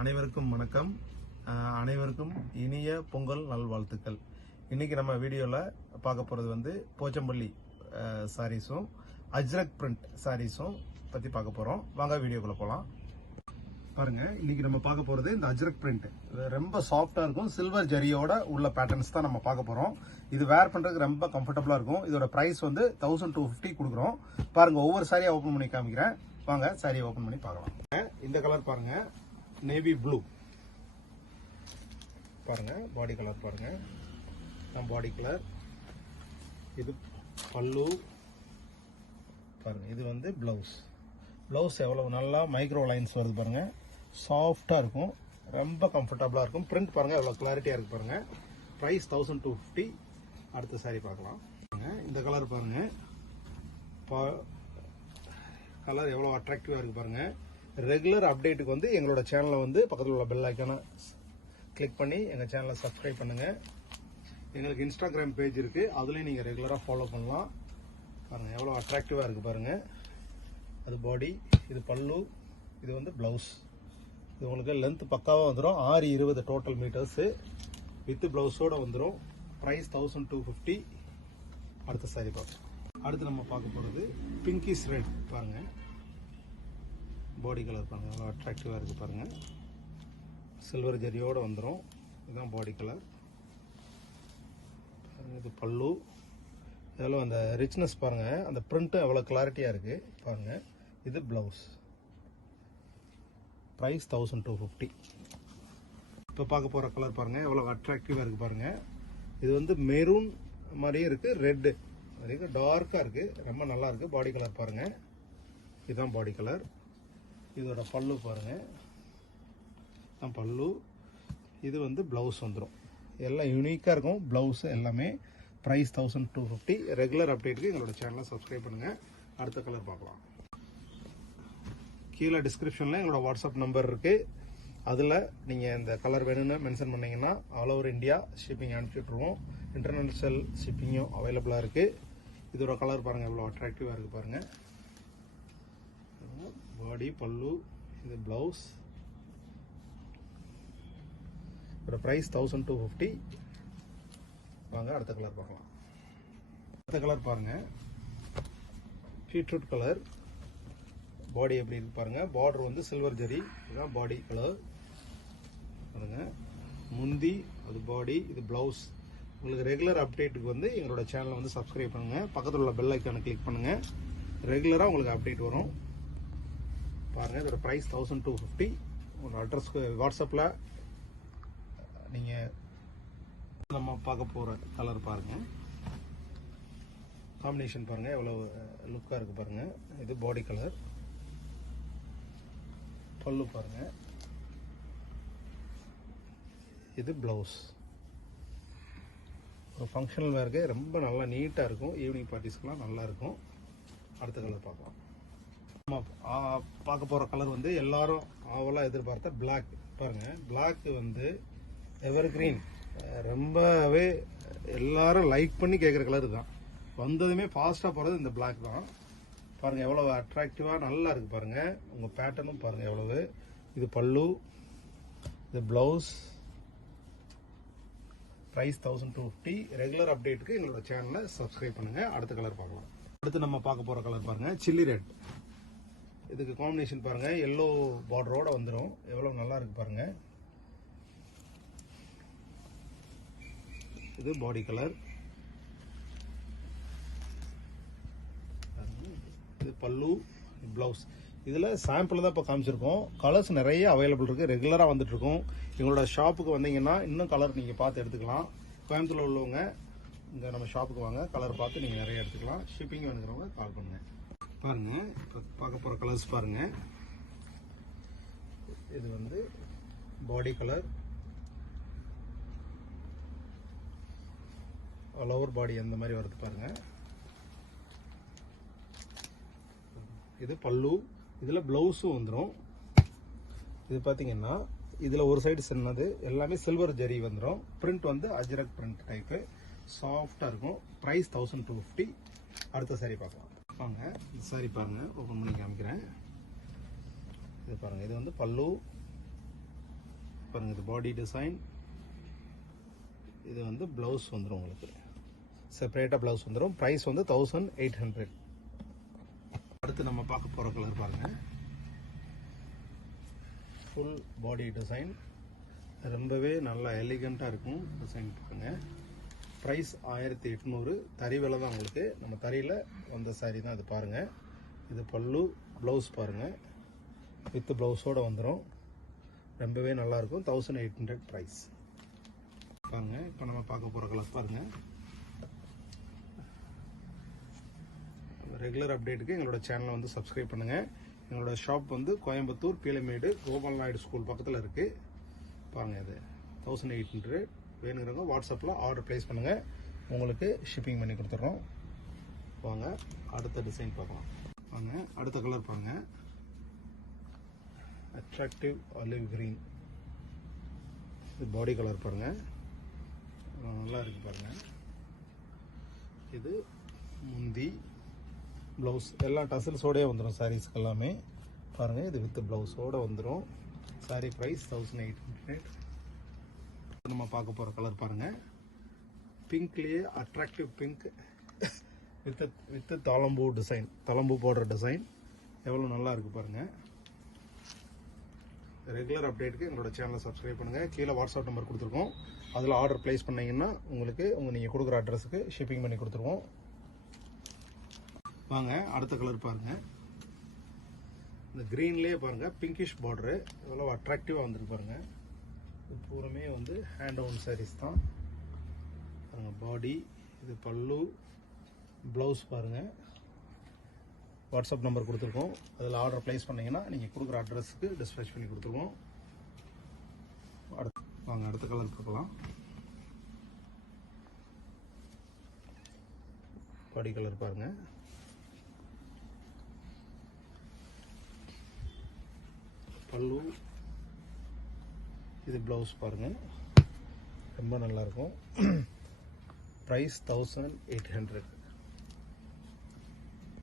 அனைவருக்கும் வணக்கம். அனைவருக்கும் இனிய பொங்கல் நல்வாழ்த்துக்கள். இன்னைக்கு நம்ம வீடியோவில் பார்க்க போகிறது வந்து போச்சம்பள்ளி சாரீஸும் அஜ்ரக் பிரிண்ட் சாரீஸும் பற்றி பார்க்க போகிறோம். வாங்க வீடியோக்குள்ளே போகலாம். பாருங்க, இன்னைக்கு நம்ம பார்க்க போகிறது இந்த அஜ்ரக் பிரிண்ட். ரொம்ப சாஃப்டாக இருக்கும். சில்வர் ஜரியோட உள்ள பேட்டர்ன்ஸ் தான் நம்ம பார்க்க போகிறோம். இது வேர் பண்ணுறதுக்கு ரொம்ப கம்ஃபர்டபுளாக இருக்கும். இதோட ப்ரைஸ் வந்து 1250 கொடுக்குறோம். பாருங்க, ஒவ்வொரு சாரியை ஓப்பன் பண்ணி காமிக்கிறேன். வாங்க சாரியை ஓப்பன் பண்ணி பார்க்கலாம். இந்த கலர் பாருங்க, நேவி ப்ளூ. பாருங்க, பாடி கலர் பாருங்க, பாடி கலர். இது பல்லு பாருங்க. இது வந்து பிளவுஸ் எவ்வளவு நல்லா மைக்ரோ லைன்ஸ் வருது பாருங்க. சாஃப்டா இருக்கும், ரொம்ப கம்ஃபர்டபுளா இருக்கும். பிரிண்ட் பாருங்க எவ்வளவு கிளாரிட்டியா இருக்கு பாருங்க. பிரைஸ் 1250. அடுத்த சாரி பார்க்கலாம். இந்த கலர் பாருங்க, கலர் எவ்வளவு அட்ராக்டிவா இருக்கு பாருங்க. ரெகுலர் அப்டேட்டுக்கு வந்து எங்களோட சேனலை வந்து பக்கத்தில் உள்ள பெல் ஐக்கானை கிளிக் பண்ணி எங்கள் சேனலை சப்ஸ்கிரைப் பண்ணுங்கள். எங்களுக்கு இன்ஸ்டாகிராம் பேஜ் இருக்குது, அதுலேயும் நீங்கள் ரெகுலராக ஃபாலோ பண்ணலாம். பாருங்கள் எவ்வளோ அட்ராக்டிவாக இருக்குது பாருங்கள். அது பாடி, இது பல்லு, இது வந்து ப்ளவுஸ். இது உங்களுக்கு லென்த் பக்காவாக வந்துடும். 620 டோட்டல் மீட்டர்ஸு வித் ப்ளவுஸோடு வந்துடும். ப்ரைஸ் 1250. அடுத்த சாரி பார்ப்போம். அடுத்து நம்ம பார்க்க போகிறது பிங்கிஷ் ரெட். பாருங்கள், பாடி கலர் பாருங்கள் எவ்வளோ அட்ராக்டிவாக இருக்குது பாருங்கள். சில்வர் ஜரியோடு வந்துடும். இதுதான் பாடி கலர். இது பல்லு. எவ்வளோ அந்த ரிச்னஸ் பாருங்கள், அந்த பிரிண்ட்டு எவ்வளோ கிளாரிட்டியாக இருக்குது பாருங்கள். இது ப்ளவுஸ். ப்ரைஸ் 1250. இப்போ பார்க்க போகிற கலர் பாருங்கள் எவ்வளோ அட்ராக்டிவாக இருக்குது பாருங்கள். இது வந்து மெரூன் மாதிரியே இருக்குது, ரெட்டு மாதிரியே டார்க்காக இருக்குது, ரொம்ப நல்லா இருக்குது. பாடி கலர் பாருங்கள், இதுதான் பாடி கலர். இதோட பல்லு பாருங்க, பல்லு. இது வந்து பிளவுஸ் வந்துடும். எல்லாம் யூனிக்காக இருக்கும் பிளவுஸ் எல்லாமே. ப்ரைஸ் 1250. ரெகுலர் அப்டேட்டுக்கு எங்களோட சேனலை சப்ஸ்கிரைப் பண்ணுங்கள். அடுத்த கலர் பார்க்கலாம். கீழே டிஸ்கிரிப்ஷனில் எங்களோட வாட்ஸ்அப் நம்பர் இருக்குது. அதில் நீங்கள் இந்த கலர் வேணும்னு மென்ஷன் பண்ணிங்கன்னா ஆல் ஓவர் இந்தியா ஷிப்பிங் அனுப்பிச்சுட்ருவோம். இன்டர்நேஷ்னல் ஷிப்பிங்கும் அவைலபிளாக இருக்குது. இதோட கலர் பாருங்கள் எவ்வளோ அட்ராக்டிவாக இருக்குது பாருங்கள். பாடி, பல்லு, இது பிளவுஸ். இதோட ப்ரைஸ் 1250. வாங்க அடுத்த கலர் பார்க்கலாம். அடுத்த கலர் பாருங்க, பீட்ரூட் கலர். பாடி எப்படி இருக்கு பாருங்க. பார்டர் வந்து சில்வர் ஜரி. இதுதான் பாடி கலர் பாருங்க. முந்தி, அது பாடி, இது பிளவுஸ். உங்களுக்கு ரெகுலர் அப்டேட்டுக்கு வந்து எங்களோட சேனலை வந்து சப்ஸ்கிரைப் பண்ணுங்க. பக்கத்தில் உள்ள பெல் ஐக்கானை கிளிக் பண்ணுங்க. ரெகுலராக உங்களுக்கு அப்டேட் வரும் பாருங்க. இதோட ப்ரைஸ் 1250. உங்களோட அட்ரஸ்க்கு வாட்ஸ்அப்பில் நீங்கள் நம்ம பார்க்க போகிற கலர் பாருங்கள். காம்பினேஷன் பாருங்கள் எவ்வளோ லுக்காக இருக்குது பாருங்கள். இது பாடி கலர். பல்லு பாருங்கள், இது ப்ளவுஸ். ஒரு ஃபங்க்ஷனல் வேருக்கு ரொம்ப நல்லா நீட்டாக இருக்கும். ஈவினிங் பார்ட்டிஸ்க்கெலாம் நல்லா இருக்கும். அடுத்த கலர் பார்க்கலாம். நம்ம பார்க்க போகிற கலர் வந்து எல்லாரும் ஆவலாக எதிர்பார்த்த பிளாக். பாருங்கள், பிளாக் வந்து எவர் கிரீன். ரொம்பவே எல்லாரும் லைக் பண்ணி கேட்குற கலர் தான். வந்ததுமே ஃபாஸ்ட்டாக போகிறது இந்த பிளாக் தான். பாருங்கள் எவ்வளோ அட்ராக்டிவாக நல்லா இருக்குது பாருங்கள். உங்கள் பேட்டர்னும் பாருங்கள் எவ்வளவு. இது பல்லு, இது ப்ளவுஸ். ப்ரைஸ் 1250. ரெகுலர் அப்டேட்டுக்கு எங்களோட சேனலை சப்ஸ்கிரைப் பண்ணுங்கள். அடுத்த கலர் பார்க்கலாம். அடுத்து நம்ம பார்க்க போகிற கலர் பாருங்கள், சில்லி ரெட். இதுக்கு காம்பினேஷன் பாருங்க, எல்லோ பார்டரோட வந்துடும். எவ்வளவு நல்லா இருக்கு பாருங்க. இது பாடி கலர். இது பல்லு, பிளவுஸ். இதில் சாம்பிள் தான் இப்போ காமிச்சிருக்கோம். கலர்ஸ் நிறைய அவைலபிள் இருக்குது. ரெகுலராக வந்துட்டு இருக்கும். எங்களோட ஷாப்புக்கு வந்தீங்கன்னா இன்னும் கலர் நீங்கள் பார்த்து எடுத்துக்கலாம். கோயம்புத்தூரில் உள்ளவங்க இங்கே நம்ம ஷாப்புக்கு வாங்க, கலர் பார்த்து நீங்கள் நிறைய எடுத்துக்கலாம். ஷிப்பிங் வேணுங்கிறவங்க கால் பண்ணுங்க. பாருங்க, இப்போ பார்க்க போகிற கலர்ஸ் பாருங்க. இது வந்து பாடி கலர். ஆல் ஓவர் பாடி அந்த மாதிரி வருது பாருங்க. இது பல்லு. இதில் ப்ளவுஸும் வந்துடும். இது பார்த்தீங்கன்னா இதில் ஒரு சைடு சின்னது, எல்லாமே சில்வர் ஜரி வந்துடும். பிரிண்ட் வந்து அஜ்ரக் பிரிண்ட் டைப்பு. சாஃப்டாக இருக்கும். ப்ரைஸ் 1250. அடுத்த சாரி பார்க்கலாம். வாங்க இந்த சாரி பாருங்கள், ஓப்பன் பண்ணி காமிக்கிறேன். இது பாருங்கள், இது வந்து பல்லு, பாருங்க, இது பாடி டிசைன். இது வந்து பிளவுஸ் வந்துடும் உங்களுக்கு, செப்பரேட்டாக பிளவுஸ் வந்துடும். ப்ரைஸ் வந்து 1800. அடுத்து நம்ம பார்க்க போகிற கலர் பாருங்க, ஃபுல் பாடி டிசைன். ரொம்பவே நல்லா எலிகண்ட்டாக இருக்கும் டிசைன் பாருங்க. ப்ரைஸ் 1800. தறி விலை தான் உங்களுக்கு. நம்ம தறியில் வந்த சாரீ தான் இது பாருங்கள். இது பல்லு, ப்ளவுஸ் பாருங்கள், வித் ப்ளவுஸோடு வந்துடும். ரொம்பவே நல்லாயிருக்கும். 1800 ப்ரைஸ் பாருங்கள். இப்போ நம்ம பார்க்க போகிற கலர் பாருங்கள். ரெகுலர் அப்டேட்டுக்கு எங்களோட சேனலை வந்து சப்ஸ்கிரைப் பண்ணுங்கள். எங்களோட ஷாப் வந்து கோயம்புத்தூர் பீலமேடு கோபால் நாயுடு ஸ்கூல் பக்கத்தில் இருக்குது பாருங்கள். இது 1800. வேணுங்கிறவங்க வாட்ஸ்அப்பில் ஆர்டர் ப்ளேஸ் பண்ணுங்கள், உங்களுக்கு ஷிப்பிங் பண்ணி கொடுத்துட்றோம். வாங்க அடுத்த டிசைன் பார்க்கலாம். வாங்க அடுத்த கலர் பாருங்கள், அட்ராக்டிவ் ஆலிவ் கிரீன். இது பாடி கலர் பாருங்கள், நல்லா இருக்கு பாருங்கள். இது முந்தி, ப்ளவுஸ் எல்லாம் டசல்ஸோடய வந்துடும் சாரீஸ்க்கு எல்லாமே பாருங்கள். இது வித் ப்ளவுஸோடு வந்துடும். சாரீ ப்ரைஸ் 1800. நம்ம பார்க்க போகிற கலர் பாருங்கள், பிங்க்லேயே அட்ராக்டிவ் பிங்க் வித் தாளம்பூ டிசைன், தளம்பூ போடுற டிசைன். எவ்வளோ நல்லா இருக்குது பாருங்கள். ரெகுலர் அப்டேட்டுக்கு எங்களோட சேனலை சப்ஸ்கிரைப் பண்ணுங்கள். கீழே வாட்ஸ்அப் நம்பர் கொடுத்துருக்கோம், அதில் ஆர்டர் ப்ளேஸ் பண்ணிங்கன்னா உங்களுக்கு நீங்கள் கொடுக்குற அட்ரஸுக்கு ஷிப்பிங் பண்ணி கொடுத்துருவோம். வாங்க அடுத்த கலர் பாருங்கள். இந்த க்ரீன்லேயே பாருங்கள், பிங்கிஷ் பார்டரு எவ்வளோ அட்ராக்டிவாக வந்துருக்கு பாருங்கள். இது பூரமே வந்து ஹேண்ட் ஓன் சாரீஸ் தான் பாருங்க. பாடி, இது பல்லு, ப்ளவுஸ் பாருங்கள். வாட்ஸ்அப் நம்பர் கொடுத்துருக்கோம், அதில் ஆர்டர் ப்ளேஸ் பண்ணிங்கன்னா நீங்கள் கொடுக்குற அட்ரஸுக்கு டிஸ்பேச் பண்ணி கொடுத்துருவோம். வாங்க அடுத்த கலர் பார்க்கலாம். பாடி கலர் பாருங்கள், பல்லு, இது ப்ளவுஸ் பாருங்கள். ரொம்ப நல்லாயிருக்கும். ப்ரைஸ் 1800.